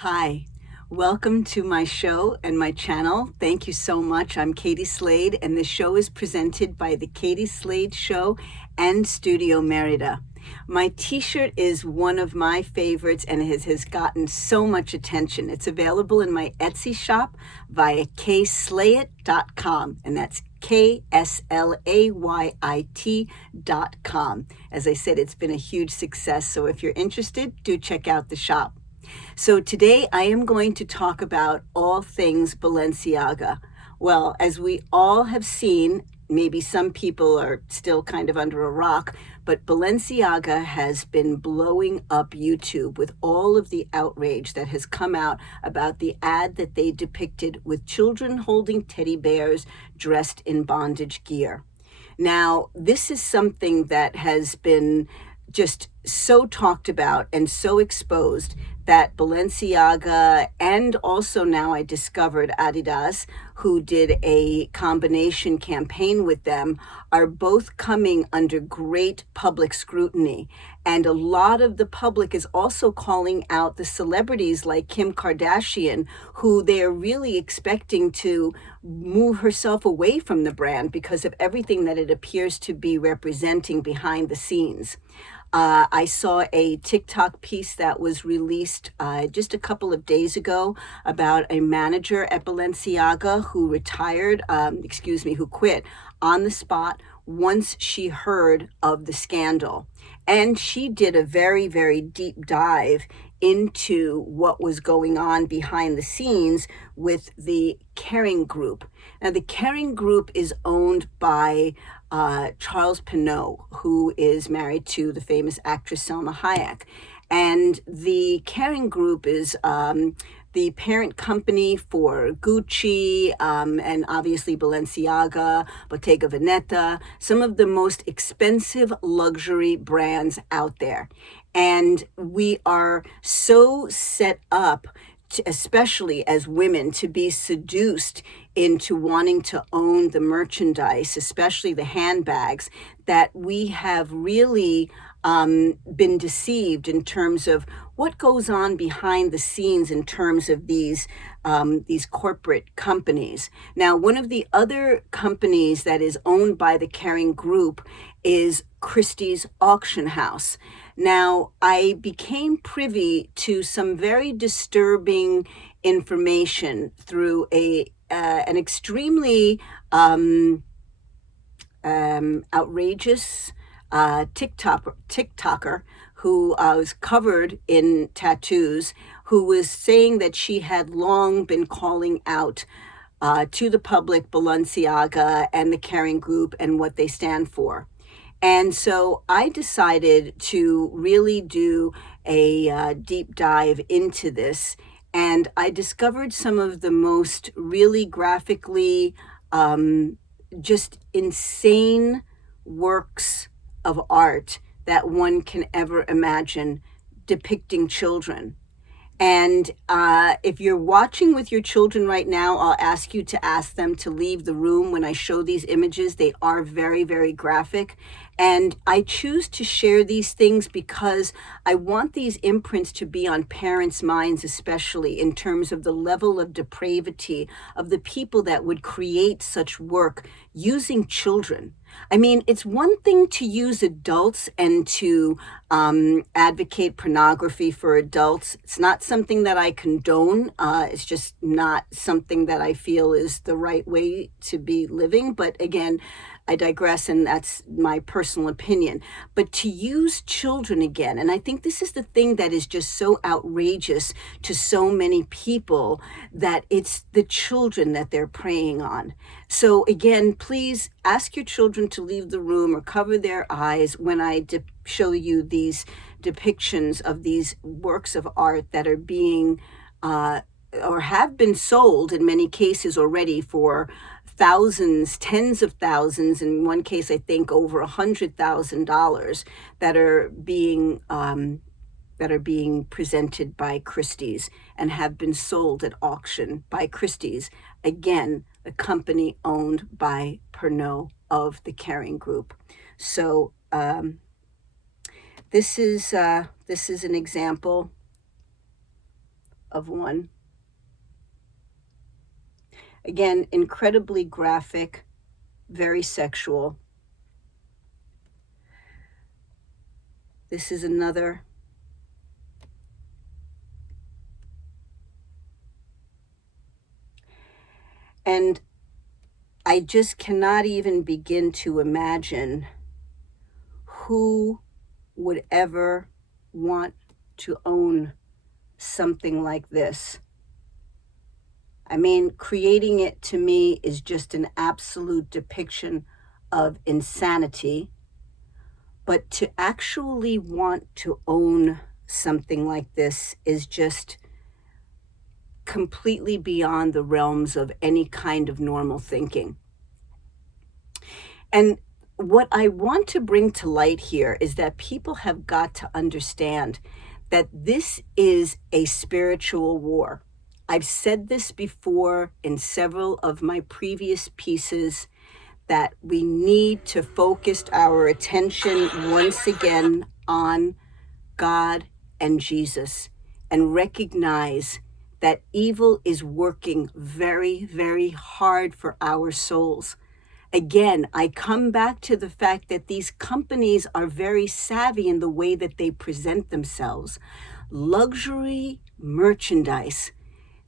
Hi, welcome to my show and my channel. Thank you so much. I'm Katie Slade, and the show is presented by the Katie Slade Show and Studio Merida. My t-shirt is one of my favorites and has gotten so much attention. It's available in my Etsy shop via kslayit.com, and that's KSLAYIT.com. As I said, it's been a huge success, so if you're interested, do check out the shop. So today I am going to talk about all things Balenciaga. Well, as we all have seen, maybe some people are still kind of under a rock, but Balenciaga has been blowing up YouTube with all of the outrage that has come out about the ad that they depicted with children holding teddy bears dressed in bondage gear. Now, this is something that has been just so talked about and so exposed that Balenciaga, and also now I discovered Adidas, who did a combination campaign with them, are both coming under great public scrutiny. And a lot of the public is also calling out the celebrities like Kim Kardashian, who they are really expecting to move herself away from the brand because of everything that it appears to be representing behind the scenes. I saw a TikTok piece that was released just a couple of days ago about a manager at Balenciaga who who quit on the spot once she heard of the scandal. And she did a very, very deep dive into what was going on behind the scenes with the Kering Group. Now, the Kering Group is owned by Charles Pinot, who is married to the famous actress Selma Hayek. And the Kering Group is the parent company for Gucci and obviously Balenciaga, Bottega Veneta, some of the most expensive luxury brands out there. And we are so set up, especially as women, to be seduced into wanting to own the merchandise, especially the handbags, that we have really been deceived in terms of what goes on behind the scenes in terms of these corporate companies. Now, one of the other companies that is owned by the Kering Group is Christies Auction House. Now, I became privy to some very disturbing information through an extremely outrageous TikToker who was covered in tattoos, who was saying that she had long been calling out to the public Balenciaga and the Kering Group and what they stand for. And so I decided to really do a deep dive into this, and I discovered some of the most really graphically just insane works of art that one can ever imagine depicting children. And if you're watching with your children right now, I'll ask you to ask them to leave the room when I show these images. They are very, very graphic. And I choose to share these things because I want these imprints to be on parents' minds, especially in terms of the level of depravity of the people that would create such work using children. I mean, it's one thing to use adults and to advocate pornography for adults. It's not something that I condone. It's just not something that I feel is the right way to be living. But again, I digress, and that's my personal opinion. But to use children again, and I think this is the thing that is just so outrageous to so many people, that it's the children that they're preying on. So again, please ask your children to leave the room or cover their eyes when I show you these depictions of these works of art that are being or have been sold in many cases already for thousands, tens of thousands, in one case I think over $100,000, that are being presented by Christie's and have been sold at auction by Christie's, again, a company owned by Pernod of the Kering Group. So this is an example of one. Again, incredibly graphic, very sexual. This is another. And I just cannot even begin to imagine who would ever want to own something like this. I mean, creating it to me is just an absolute depiction of insanity. But to actually want to own something like this is just completely beyond the realms of any kind of normal thinking. And what I want to bring to light here is that people have got to understand that this is a spiritual war. I've said this before in several of my previous pieces, that we need to focus our attention once again on God and Jesus and recognize that evil is working very, very hard for our souls. Again, I come back to the fact that these companies are very savvy in the way that they present themselves. Luxury merchandise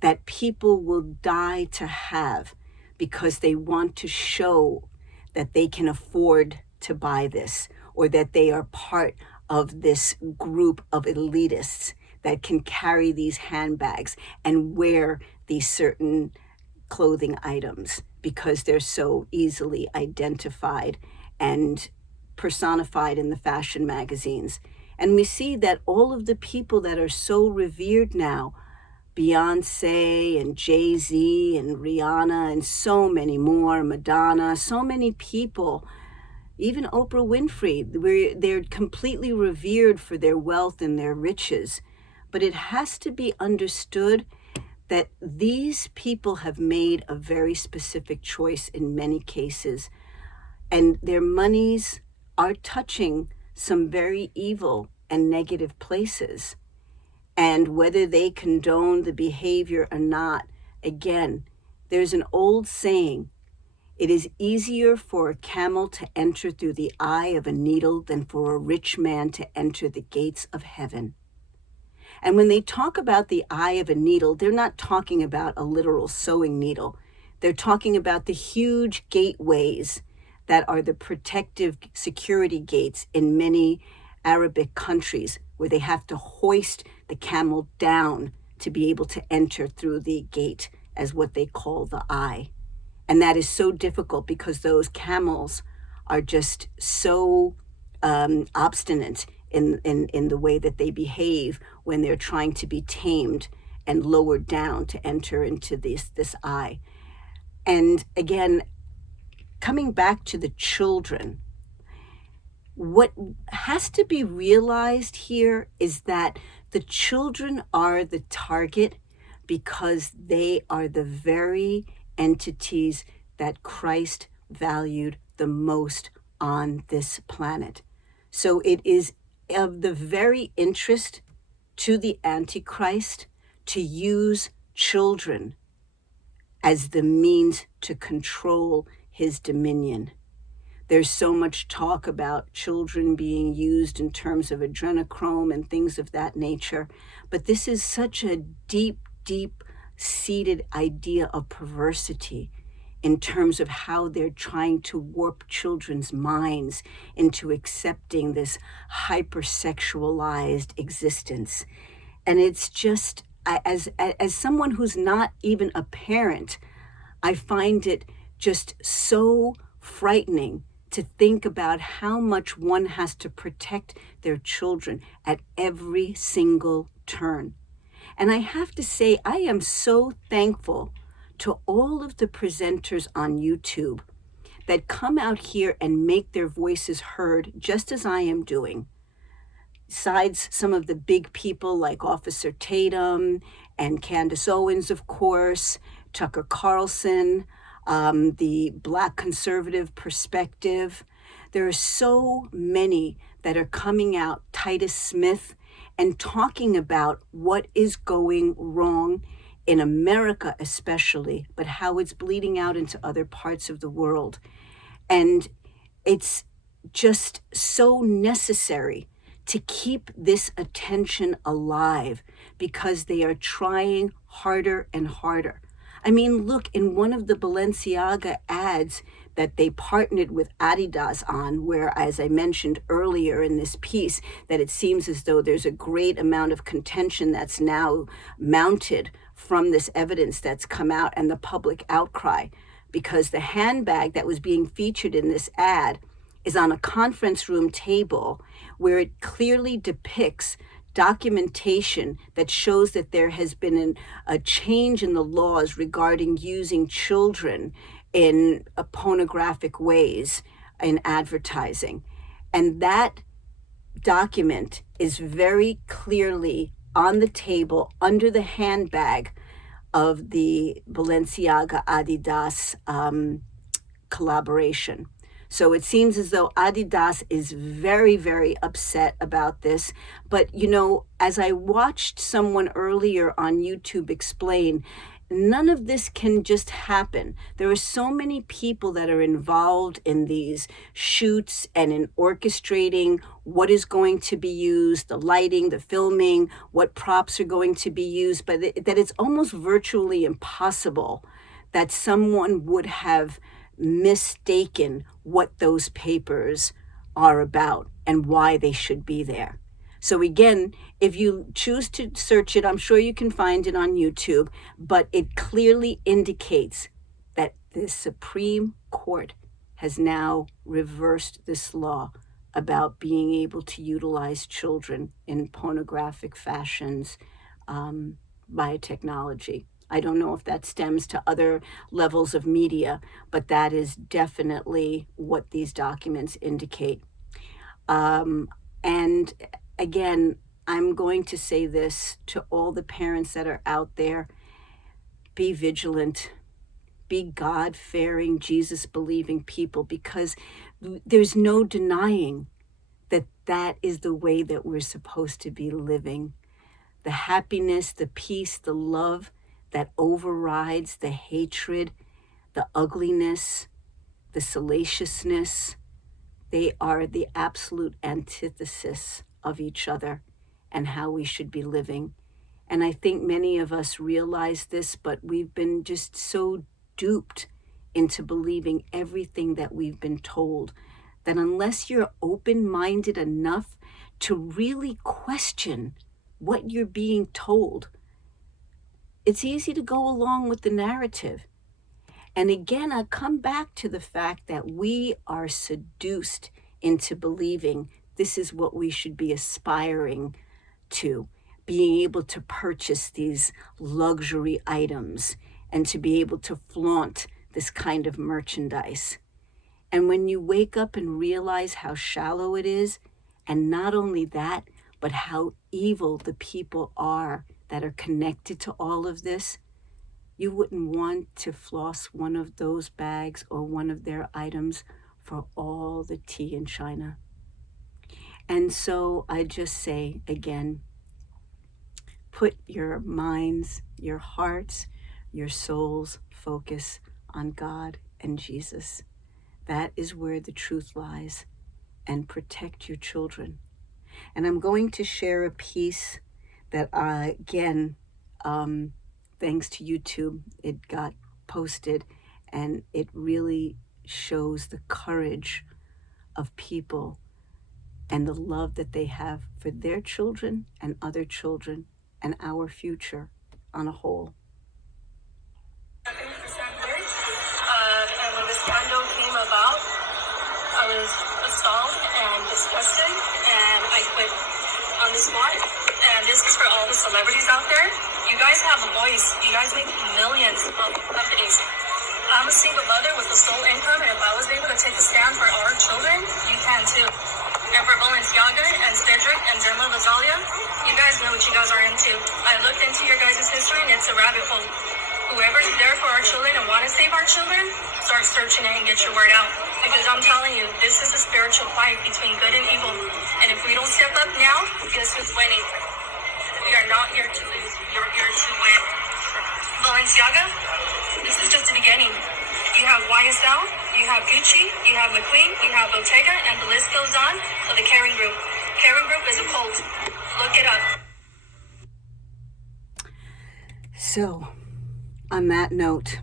that people will die to have because they want to show that they can afford to buy this, or that they are part of this group of elitists that can carry these handbags and wear these certain clothing items because they're so easily identified and personified in the fashion magazines. And we see that all of the people that are so revered now, Beyonce and Jay-Z and Rihanna and so many more, Madonna, so many people, even Oprah Winfrey, they're completely revered for their wealth and their riches. But it has to be understood that these people have made a very specific choice in many cases, and their monies are touching some very evil and negative places. And whether they condone the behavior or not, again, there's an old saying, it is easier for a camel to enter through the eye of a needle than for a rich man to enter the gates of heaven. And when they talk about the eye of a needle, they're not talking about a literal sewing needle. They're talking about the huge gateways that are the protective security gates in many Arabic countries, where they have to hoist the camel down to be able to enter through the gate, as what they call the eye. And that is so difficult because those camels are just so obstinate in the way that they behave when they're trying to be tamed and lowered down to enter into this eye. And again, coming back to the children, what has to be realized here is that the children are the target because they are the very entities that Christ valued the most on this planet. So it is of the very interest to the Antichrist to use children as the means to control his dominion. There's so much talk about children being used in terms of adrenochrome and things of that nature, but this is such a deep, deep-seated idea of perversity in terms of how they're trying to warp children's minds into accepting this hypersexualized existence. And it's just, as someone who's not even a parent, I find it just so frightening to think about how much one has to protect their children at every single turn. And I have to say, I am so thankful to all of the presenters on YouTube that come out here and make their voices heard, just as I am doing. Besides some of the big people like Officer Tatum and Candace Owens, of course, Tucker Carlson, the Black conservative perspective. There are so many that are coming out, Titus Smith, and talking about what is going wrong in America especially, but how it's bleeding out into other parts of the world. And it's just so necessary to keep this attention alive because they are trying harder and harder. I mean, look, in one of the Balenciaga ads that they partnered with Adidas on, where, as I mentioned earlier in this piece, that it seems as though there's a great amount of contention that's now mounted from this evidence that's come out and the public outcry, because the handbag that was being featured in this ad is on a conference room table where it clearly depicts documentation that shows that there has been a change in the laws regarding using children in pornographic ways in advertising. And that document is very clearly on the table under the handbag of the Balenciaga Adidas collaboration. So it seems as though Adidas is very, very upset about this. But, you know, as I watched someone earlier on YouTube explain, none of this can just happen. There are so many people that are involved in these shoots and in orchestrating what is going to be used, the lighting, the filming, what props are going to be used, but that it's almost virtually impossible that someone would have mistaken what those papers are about and why they should be there. So again, if you choose to search it, I'm sure you can find it on YouTube, but it clearly indicates that the Supreme Court has now reversed this law about being able to utilize children in pornographic fashions by technology. I don't know if that stems to other levels of media, but that is definitely what these documents indicate. And again, I'm going to say this to all the parents that are out there: be vigilant, be God-fearing, Jesus-believing people, because there's no denying that that is the way that we're supposed to be living. The happiness, the peace, the love that overrides the hatred, the ugliness, the salaciousness, they are the absolute antithesis of each other and how we should be living. And I think many of us realize this, but we've been just so duped into believing everything that we've been told, that unless you're open-minded enough to really question what you're being told, it's easy to go along with the narrative. And again, I come back to the fact that we are seduced into believing this is what we should be aspiring to, being able to purchase these luxury items and to be able to flaunt this kind of merchandise. And when you wake up and realize how shallow it is, and not only that, but how evil the people are that are connected to all of this, you wouldn't want to floss one of those bags or one of their items for all the tea in China. And so I just say again, put your minds, your hearts, your souls focus on God and Jesus. That is where the truth lies. And protect your children. And I'm going to share a piece that again, thanks to YouTube, it got posted, and it really shows the courage of people and the love that they have for their children and other children and our future on a whole. And when the scandal came about, I was assaulted and disgusted, and I quit on the spot. And this is for all the celebrities out there. You guys have a voice. You guys make millions of companies. I'm a single mother with a sole income, and if I was able to take a stand for our children, you can too. And for Balenciaga and Cedric and Gemma Lazalia, you guys know what you guys are into. I looked into your guys' history, and it's a rabbit hole. Whoever's there for our children and want to save our children, start searching it and get your word out. Because I'm telling you, this is a spiritual fight between good and evil. And if we don't step up now, guess who's winning? We are not here to lose. We are here to win. Balenciaga, this is just the beginning. You have YSL, you have Gucci, you have McQueen, you have Bottega, and the list goes on for the Kering Group. Kering Group is a cult. Look it up. So, on that note,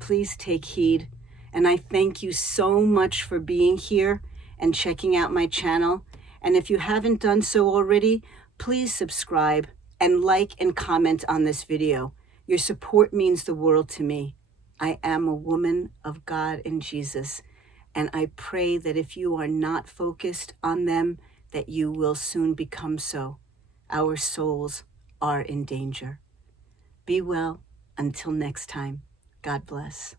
please take heed. And I thank you so much for being here and checking out my channel. And if you haven't done so already, please subscribe and like and comment on this video. Your support means the world to me. I am a woman of God and Jesus, and I pray that if you are not focused on them, that you will soon become so. Our souls are in danger. Be well until next time. God bless.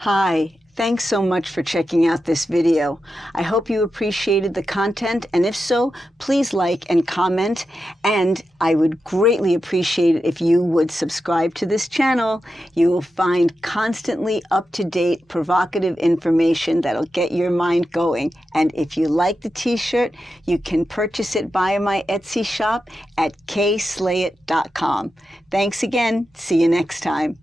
Hi, thanks so much for checking out this video. I hope you appreciated the content, and if so, please like and comment, and I would greatly appreciate it if you would subscribe to this channel. You will find constantly up-to-date provocative information that'll get your mind going, and if you like the t-shirt, you can purchase it via my Etsy shop at kslade.com. Thanks again. See you next time.